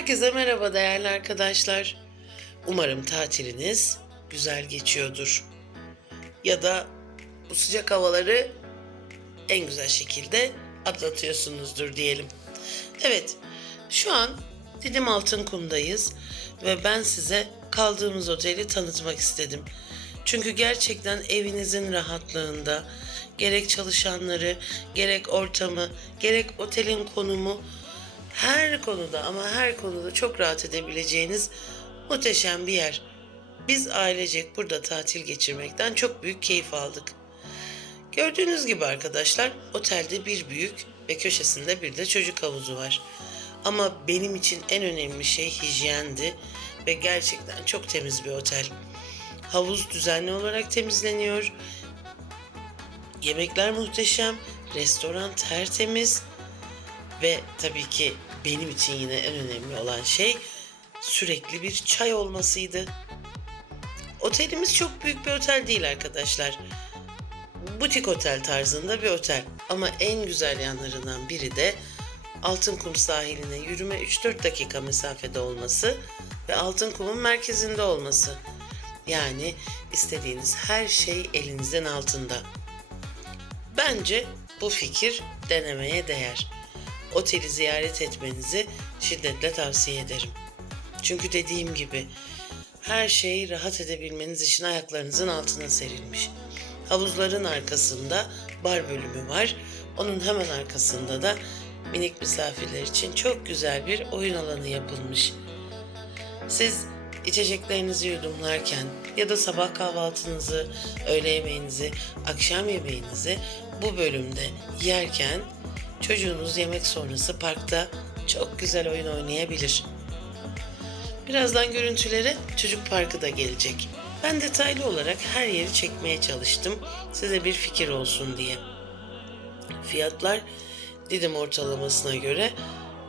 Herkese merhaba değerli arkadaşlar. Umarım tatiliniz güzel geçiyordur. Ya da bu sıcak havaları en güzel şekilde atlatıyorsunuzdur diyelim. Evet, şu an Didim Altınkum'dayız ve ben size kaldığımız oteli tanıtmak istedim. Çünkü gerçekten evinizin rahatlığında gerek çalışanları, gerek ortamı, gerek otelin konumu her konuda ama her konuda çok rahat edebileceğiniz muhteşem bir yer. Biz ailecek burada tatil geçirmekten çok büyük keyif aldık. Gördüğünüz gibi arkadaşlar otelde bir büyük ve köşesinde bir de çocuk havuzu var. Ama benim için en önemli şey hijyendi ve gerçekten çok temiz bir otel. Havuz düzenli olarak temizleniyor. Yemekler muhteşem, restoran tertemiz ve tabii ki benim için yine en önemli olan şey sürekli bir çay olmasıydı. Otelimiz çok büyük bir otel değil arkadaşlar. Butik otel tarzında bir otel. Ama en güzel yanlarından biri de Altınkum sahiline yürüme 3-4 dakika mesafede olması ve Altınkum'un merkezinde olması. Yani istediğiniz her şey elinizin altında. Bence bu fikir denemeye değer. Oteli ziyaret etmenizi şiddetle tavsiye ederim. Çünkü dediğim gibi her şey rahat edebilmeniz için ayaklarınızın altına serilmiş. Havuzların arkasında bar bölümü var. Onun hemen arkasında da minik misafirler için çok güzel bir oyun alanı yapılmış. Siz içeceklerinizi yudumlarken ya da sabah kahvaltınızı, öğle yemeğinizi, akşam yemeğinizi bu bölümde yerken çocuğunuz yemek sonrası parkta çok güzel oyun oynayabilir. Birazdan görüntülere çocuk parkı da gelecek. Ben detaylı olarak her yeri çekmeye çalıştım size bir fikir olsun diye. Fiyatlar Didim ortalamasına göre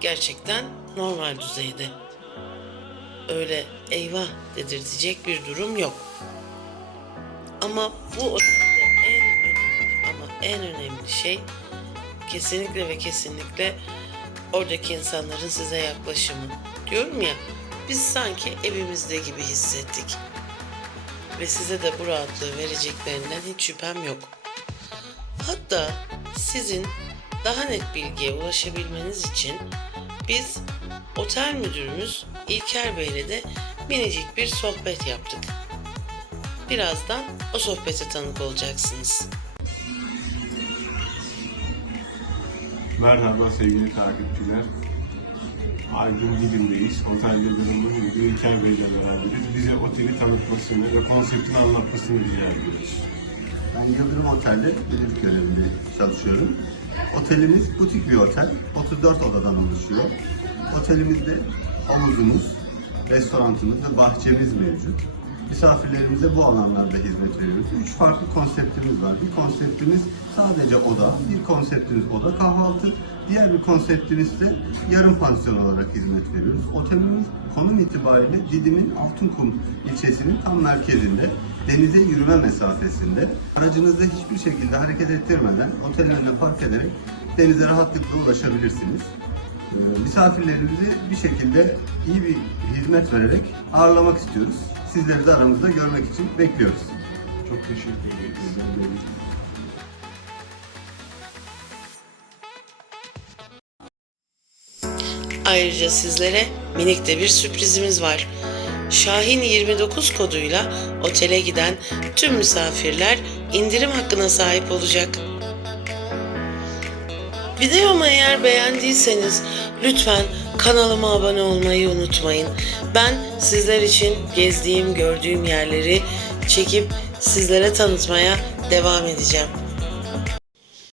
gerçekten normal düzeyde. Öyle eyvah dedirtecek bir durum yok. Ama bu otelde en önemli ama en önemli şey kesinlikle ve kesinlikle oradaki insanların size yaklaşımı. Diyorum ya biz sanki evimizde gibi hissettik. Ve size de bu rahatlığı vereceklerinden hiç şüphem yok. Hatta sizin daha net bilgiye ulaşabilmeniz için biz otel müdürümüz İlker Bey'le de minicik bir sohbet yaptık. Birazdan o sohbete tanık olacaksınız. Merhaba sevgili takipçiler. Aydın Dilim'deyiz. Otelde durumu müdürü İlker Bey beraberiz. Bize oteli tanıtmasını ve konseptini anlatmasını rica ediyoruz. Ben Yıldırım Otel'de müdürlük görevinde çalışıyorum. Otelimiz butik bir otel. 34 odadan oluşuyor. Otelimizde havuzumuz, restoranımız ve bahçemiz mevcut. Misafirlerimize bu alanlarda hizmet veriyoruz. Üç farklı konseptimiz var. Bir konseptimiz sadece oda, bir konseptimiz oda kahvaltı, diğer bir konseptimiz de yarım pansiyon olarak hizmet veriyoruz. Otelimiz konum itibariyle Didim'in Altınkum ilçesinin tam merkezinde, denize yürüme mesafesinde. Aracınızı hiçbir şekilde hareket ettirmeden otelin önüne park ederek denize rahatlıkla ulaşabilirsiniz. Misafirlerimizi bir şekilde iyi bir hizmet vererek ağırlamak istiyoruz. Sizleri de aramızda görmek için bekliyoruz. Çok teşekkür ederim. Ayrıca sizlere minik de bir sürprizimiz var. Şahin 29 koduyla otele giden tüm misafirler indirim hakkına sahip olacak. Videomu eğer beğendiyseniz lütfen kanalıma abone olmayı unutmayın. Ben sizler için gezdiğim, gördüğüm yerleri çekip sizlere tanıtmaya devam edeceğim.